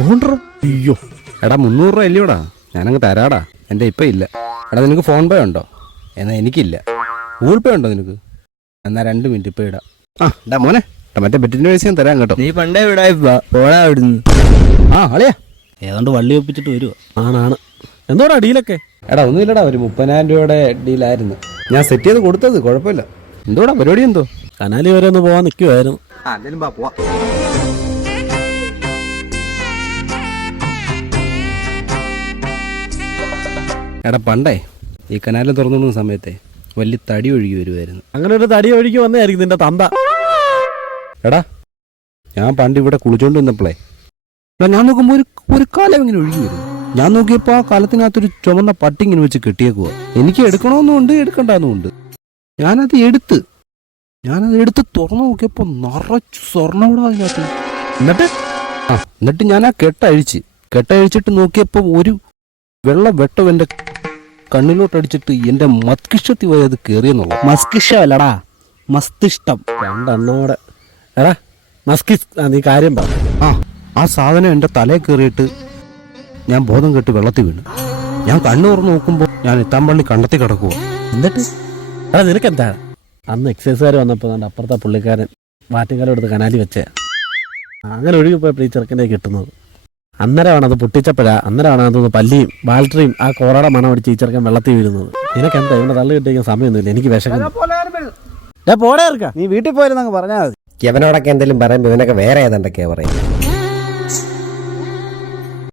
അയ്യോ എടാ 300 രൂപ അല്ലയോടാ, ഞാനങ്ങ് തരാടാ. എൻ്റെ ഇപ്പം ഇല്ല. എടാ നിനക്ക് ഫോൺ പേ ഉണ്ടോ? എന്നാൽ എനിക്കില്ല. ഗൂഗിൾ പേ ഉണ്ടോ നിനക്ക്? എന്നാൽ 2 മിനിറ്റ് ഇപ്പം ഇടാം. എടാ മോനെ, മറ്റേ ബെറ്റിൻ്റെ പൈസ ഞാൻ തരാം കേട്ടോ. നീ പണ്ടേ വിടാ പോടാ അവിടുന്ന്. അളിയാ ഏതാണ്ട് വള്ളി ഒപ്പിച്ചിട്ട് വരുവാ. ആണ്. എന്തോടാ ഡീലൊക്കെ? എടാ ഒന്നുമില്ലടാ, ഒരു 30,000 രൂപയുടെ ഡീലായിരുന്നു. ഞാൻ സെറ്റ് ചെയ്ത് കൊടുത്തത്, കുഴപ്പമില്ല. എന്തോടാ പരിപാടി? എന്തോ കനാലി വരെ ഒന്ന് പോവാൻ നിൽക്കുമായിരുന്നു. എടാ പണ്ടേ ഈ കനാലിൽ തുറന്നുകൊടുക്കുന്ന സമയത്തെ വലിയ തടി ഒഴുകി വരുമായിരുന്നു. അങ്ങനെ ഒരു തടി ഒഴുകി വന്നായിരിക്കും നിന്റെ തന്ത. എടാ ഞാൻ പണ്ട് ഇവിടെ കുളിച്ചോണ്ട് വന്നപ്പോളേ ഞാൻ നോക്കുമ്പോൾ ഒരു കാലം ഇങ്ങനെ ഒഴുകി വരും. ഞാൻ നോക്കിയപ്പോൾ ആ കാലത്തിനകത്തൊരു ചുമന്ന പട്ടി ഇങ്ങനെ വെച്ച് കെട്ടിയേക്കുക. എനിക്ക് എടുക്കണമെന്നുണ്ട് എടുക്കണ്ടെന്നുണ്ട്. ഞാനത് എടുത്ത് തുറന്നു നോക്കിയപ്പോൾ നിറച്ച് സ്വർണ്ണം കൂടെ അതിനകത്ത്. എന്നിട്ട് ഞാൻ ആ കെട്ടഴിച്ചിട്ട് നോക്കിയപ്പോൾ ഒരു വെള്ള വെട്ടം എൻ്റെ കണ്ണിലോട്ടടിച്ചിട്ട് എൻ്റെ മസ്തിഷ്കത്തിൽ പോയി അത് കയറിയെന്നുള്ള. മസ്തിഷ്കമല്ലടാ, മസ്തിഷ്കം. രണ്ടെണ്ണോടെ. എടാ നീ കാര്യം പറ. ആ സാധനം എൻ്റെ തലയിൽ കയറിയിട്ട് ഞാൻ ബോധം കെട്ട് വെള്ളത്തിൽ വീണു. ഞാൻ കണ്ണു തുറന്ന് നോക്കുമ്പോൾ ഞാൻ ഇത്താമ്പള്ളി കണ്ടെത്തി കിടക്കുക. എന്നിട്ട് എടാ നിനക്കെന്താ? അന്ന് എക്സൈസുകാർ വന്നപ്പോൾ അപ്പുറത്തെ പുള്ളിക്കാരൻ വാറ്റുകാലം എടുത്ത് കനാലി വെച്ചേ. അങ്ങനെ ഒഴുകിപ്പോയപ്പോൾ ഈ ചെറുക്കൻ്റെ കിട്ടുന്നത്. അന്നേരമാണ് അത് പൊട്ടിച്ചപ്പോഴാ. അന്നേരമാണ് അതൊന്ന് പല്ലിയും ബാൽട്ടറിയും ആ കോറയുടെ മണം അടിച്ച് ഈ ചെറുക്കൻ വെള്ളത്തിൽ വീഴുന്നത്. നിനക്കെന്താ ഇവിടെ തള്ളി കിട്ടിയ സമയമൊന്നുമില്ല, എനിക്ക് വിശക്കുന്നു. പോടേ ഇറക്കാം. നീ വീട്ടിൽ പോയിരുന്നങ്ങ് പറഞ്ഞാൽ മതി. ഇവനോടൊക്കെ എന്തെങ്കിലും പറയുമ്പോൾ ഇവനൊക്കെ വേറെ ഏതാണ്ടൊക്കെയാ പറയും.